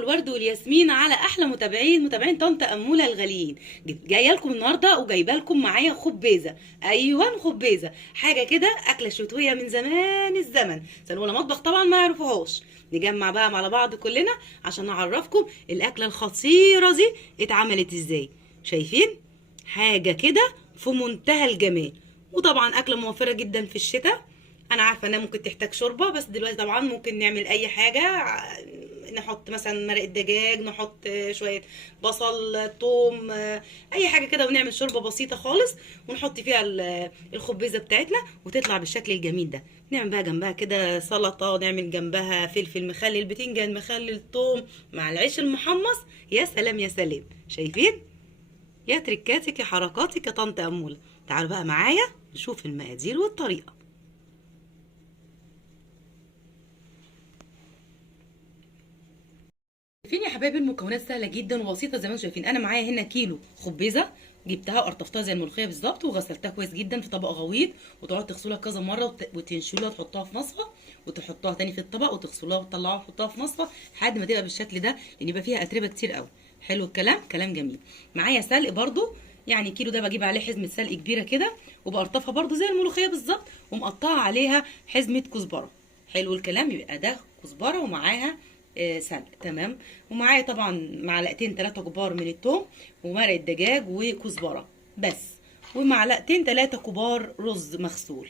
والورد والياسمين على احلى متابعين طنط اموله الغاليين. جايه لكم النهارده وجايبه لكم معايا خبيزه. ايوه خبيزه، حاجه كده اكله شتويه من زمان الزمن، سنه اولى مطبخ طبعا ما يعرفوهاش. نجمع بقى على بعض كلنا عشان نعرفكم الاكله الخطيره دي اتعملت ازاي. شايفين حاجه كده في منتهى الجمال، وطبعا اكله موفره جدا في الشتاء. انا عارفه انها ممكن تحتاج شوربه، بس دلوقتي طبعا ممكن نعمل اي حاجه. نحط مثلا مرقه دجاج، نحط شويه بصل، ثوم، اي حاجه كده، ونعمل شوربه بسيطه خالص ونحط فيها الخبيزه بتاعتنا وتطلع بالشكل الجميل ده. نعمل بقى جنبها كده سلطه، ونعمل جنبها فلفل مخلل، بتنجان مخلل، ثوم مع العيش المحمص. يا سلام يا سلام. شايفين يا تركاتك يا حركاتك يا طنط اموله. تعالوا بقى معايا نشوف المقادير والطريقه. شايفين يا حبايبي المكونات سهله جدا وبسيطه زي ما انتم شايفين. انا معايا هنا كيلو خبيزه، جبتها وقرطفتها زي الملوخيه بالظبط وغسلتها كويس جدا في طبق غويط، وتقعد تغسلها كذا مره وتنشلوها تحطوها في مصفى، وتحطوها تاني في الطبق وتغسلوها وتطلعوها وتحطوها في مصفى لحد ما تبقى بالشكل ده، لان يبقى فيها اتربه كتير قوي. حلو الكلام، كلام جميل. معايا سلق برده، يعني كيلو ده بجيب عليه حزمه سلق كبيره كده، وبقرطفها برده زي الملوخيه بالظبط، ومقطعه عليها حزمه كزبره. حلو الكلام، يبقى ده كزبره ومعاها سلق. تمام. ومعايا طبعا معلقتين 3 كبار من الثوم، ومرقه دجاج وكزبره بس، ومعلقتين 3 كبار رز مغسول.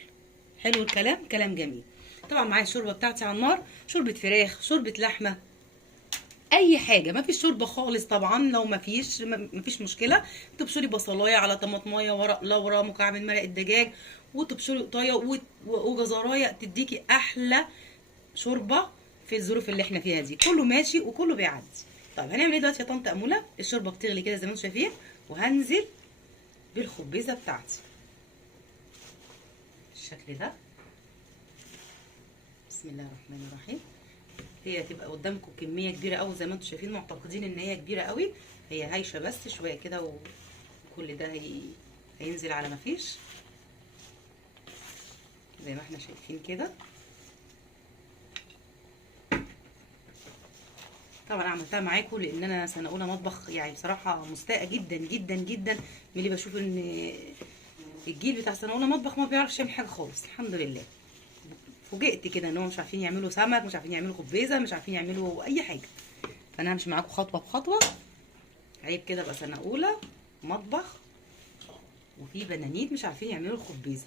حلو الكلام، كلام جميل. طبعا معايا الشوربه بتاعتي على النار، شوربه فراخ، شوربه لحمه، اي حاجه. ما فيش شوربه خالص طبعا، لو ما فيش مشكله. تبشري بصلايه على طماطمايه، ورق لورا، مكعب من مرق الدجاج، وتبشري قطايه وجزرايه، تديكي احلى شوربه في الظروف اللي احنا فيها دي. كله ماشي وكله بيعدي. طيب هنعمل ايه دلوقتي يا طنط اموله؟ الشوربه بتغلي كده زي ما انتم شايفين، وهنزل بالخبيزه بتاعتي بالشكل ده. بسم الله الرحمن الرحيم. هي هتبقى قدامكم كميه كبيره قوي زي ما انتم شايفين، معتقدين ان هي كبيره قوي. هي هايشه بس شويه كده، وكل ده هينزل على ما فيش زي ما احنا شايفين كده. طبعا عملتها معاكم لان انا سنه اولى مطبخ، يعني بصراحه مستاءه جدا جدا جدا من اللي بشوف ان الجيل بتاع سنه اولى مطبخ ما بيعرفش يعمل حاجه خالص. الحمد لله فوجئت كده ان هم مش عارفين يعملوا سمك، مش عارفين يعملوا خبيزه، مش عارفين يعملوا اي حاجه. فانا همشي معاكم خطوه بخطوه. عيب كده بقى سنه اولى مطبخ وفي بنانيت مش عارفين يعملوا الخبيزه.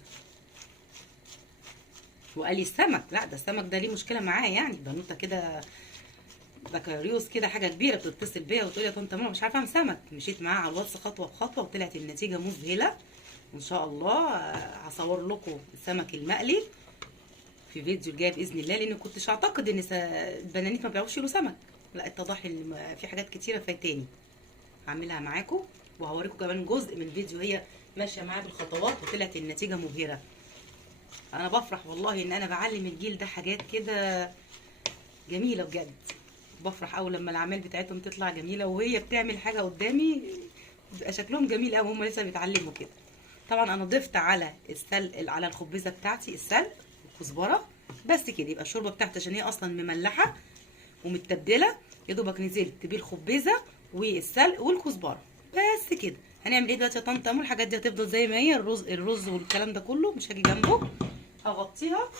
وقال لي السمك، لا ده السمك ده ليه مشكله معاه، يعني بنوته كده بكالوريوس كده حاجه كبيره بتتصل بيا وتقول لي يا طنط ماما مش عارفه اعمل سمك. مشيت معاها على الواتس خطوه بخطوه وطلعت النتيجه مذهله. وان شاء الله هصور لكم السمك المقلي في فيديو الجاي باذن الله، لان كنتش اعتقد ان البنانيت ما بيعرفوش يشيلوا سمك. لا اتضح ان في حاجات كتيره فايتاني. هعملها معاكم وهوريكم كمان جزء من فيديو هي ماشيه معايا بالخطوات وطلعت النتيجه مبهره. انا بفرح والله ان انا بعلم الجيل ده حاجات كده جميله بجد. بفرح قوي لما الاعمال بتاعتهم تطلع جميله، وهي بتعمل حاجه قدامي بيبقى شكلهم جميل قوي، هم لسه بيتعلموا كده. طبعا انا ضفت على السلق، على الخبيزه بتاعتي السلق والكزبره بس كده. يبقى الشوربه بتاعتي عشان هي اصلا مملحه ومتبله، يا دوبك نزلت بالخبيزه والسلق والكزبره بس كده. هنعمل ايه دلوقتي يا طنط امول؟ الحاجات دي هتفضل زي ما هي، الرز والكلام ده كله مش هاجي جنبه. هغطيها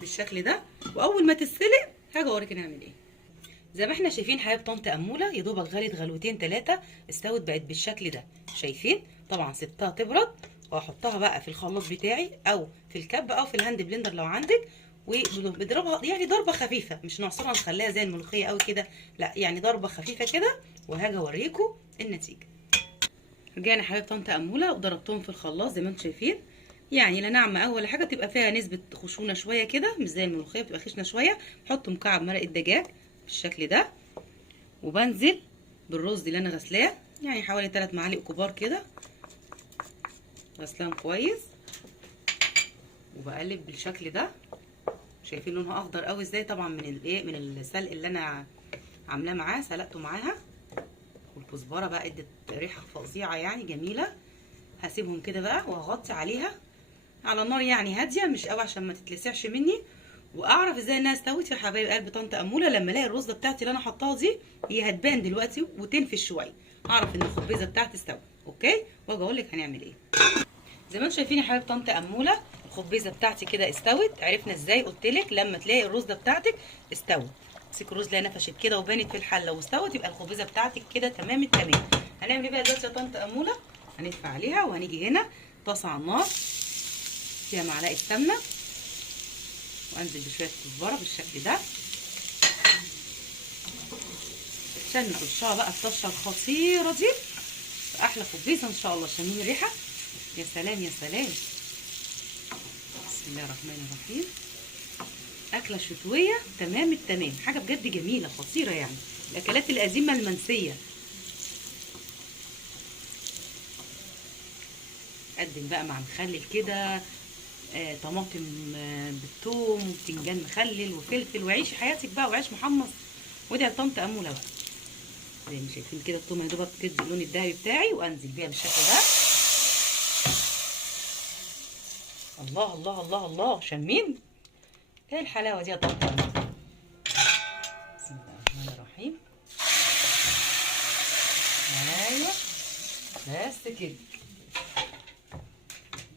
بالشكل ده، واول ما تتسلق هاجي اوريك نعمل ايه. زي ما احنا شايفين حبايب طنط اموله، يا دوبك غلت غلوتين 3 استوت بقت بالشكل ده. شايفين؟ طبعا سبتها تبرد وهحطها بقى في الخلاط بتاعي او في الكب او في الهاند بلندر لو عندك، وبضربها يعني ضربه خفيفه، مش نعصرها نخليها زي الملوخيه قوي كده، لا يعني ضربه خفيفه كده، وهاجي اوريكم النتيجه. رجعنا حبايب طنط اموله وضربتهم في الخلاط زي ما انتم شايفين. يعني لا ناعمه قوي ولا حاجه، تبقى فيها نسبه خشونه شويه كده، مش زي الملوخيه بتبقى خشنه شويه. حط مكعب مرق الدجاج بالشكل ده، وبنزل بالرز اللي انا غسلاه، يعني حوالي 3 معالق كبار كده، غسلاهم كويس، وبقلب بالشكل ده. شايفين لونها اخضر قوي ازاي؟ طبعا من الايه، من السلق اللي انا عاملاه معاه، سلقته معاها. والكزبره بقى ادت ريحه فظيعه يعني جميله. هسيبهم كده بقى وهغطي عليها على نار يعني هاديه، مش قوي عشان ما تتلسعش مني، واعرف ازاي انها استوت يا حبايب قلب طنط اموله لما الاقي الرز بتاعتي اللي انا حطاها دي هي هتبان دلوقتي وتنفش شويه، اعرف ان الخبيزه بتاعتي استوت. اوكي، واجي اقول لك هنعمل ايه. زي ما انتم شايفين يا حبايب طنط اموله الخبيزه بتاعتي كده استوت. عرفنا ازاي؟ قلت لك لما تلاقي الرز بتاعتك استوت، تمسكي الرز لا نفشت كده وبانت في الحله واستوت، يبقى الخبيزه بتاعتك كده تمام التمام. هنعمل ايه بقى دلوقتي يا طنط اموله؟ هندفع عليها وهنيجي هنا طاسه على النار فيها معلقه سمنه، وانزل بشويه كزبره بالشكل ده عشان نرشها بقى الطشه الخطيره دي في احلى خبيزه ان شاء الله. شامين الريحه؟ يا سلام يا سلام. بسم الله الرحمن الرحيم. اكله شتويه تمام التمام، حاجه بجد جميله خطيره يعني، الاكلات القديمه المنسيه. قدم بقى مع مخلل كده، طماطم بالثوم وبتنجان مخلل وفلفل، وعيشي حياتك بقى وعيش محمص. ودي على طنط اموله بقى زي ما شايفين كده الثوم يا دوبك تدي اللون الذهبي بتاعي، وانزل بيها بالشكل ده. الله الله الله الله، شامين؟ ايه الحلاوه دي يا طنط اموله؟ بسم الله الرحمن الرحيم. ايوه بس كده.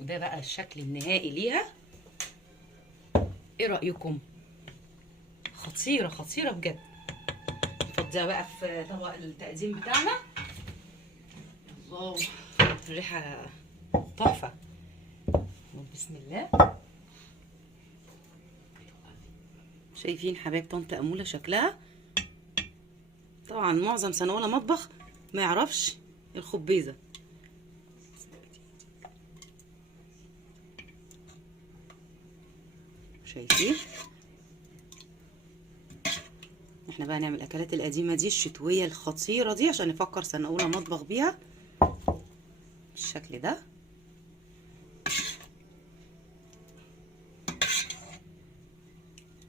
وده بقى الشكل النهائي ليها. ايه رايكم؟ خطيره خطيره بجد. نفضيها بقى في طبق التقديم بتاعنا. الله، الريحه تحفه. بسم الله. شايفين حبايب طنط اموله شكلها؟ طبعا معظم سنه اولى مطبخ ما يعرفش الخبيزه. شايفين؟ احنا بقى نعمل الاكلات القديمه دي الشتويه الخطيره دي عشان نفكر سنه اولى مطبخ بيها بالشكل ده.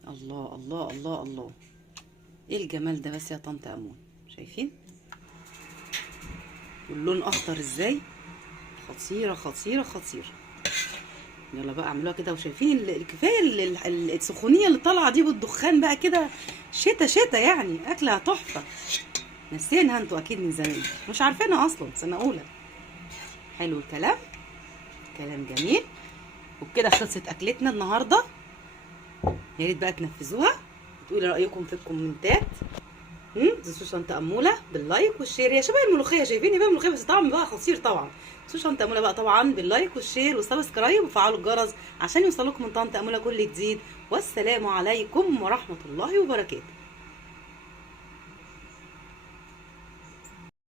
الله الله الله الله، ايه الجمال ده بس يا طنط امون. شايفين واللون اخضر ازاي؟ خطيره خطيره خطيره. يلا بقى اعملوها كده. وشايفين الكفايه السخونيه اللي طالعه دي بالدخان بقى كده، شتا شتا يعني، اكلها تحفه. نسينها انتوا اكيد من زمان، مش عارفينها اصلا سنه اولى. حلو الكلام، كلام جميل. وبكده خلصت اكلتنا النهارده. يا ريت بقى تنفذوها وتقولوا رايكم في الكومنتات. تنسوش طنط اموله باللايك والشير، هي شبه الملوخيه. شايفين بقى الملوخيه بس طعم بقى خطير طبعا. تنسوش طنط اموله بقى طبعا باللايك والشير والسبسكرايب وفعلوا الجرس عشان يوصلكم من طنط اموله كل جديد. والسلام عليكم ورحمه الله وبركاته.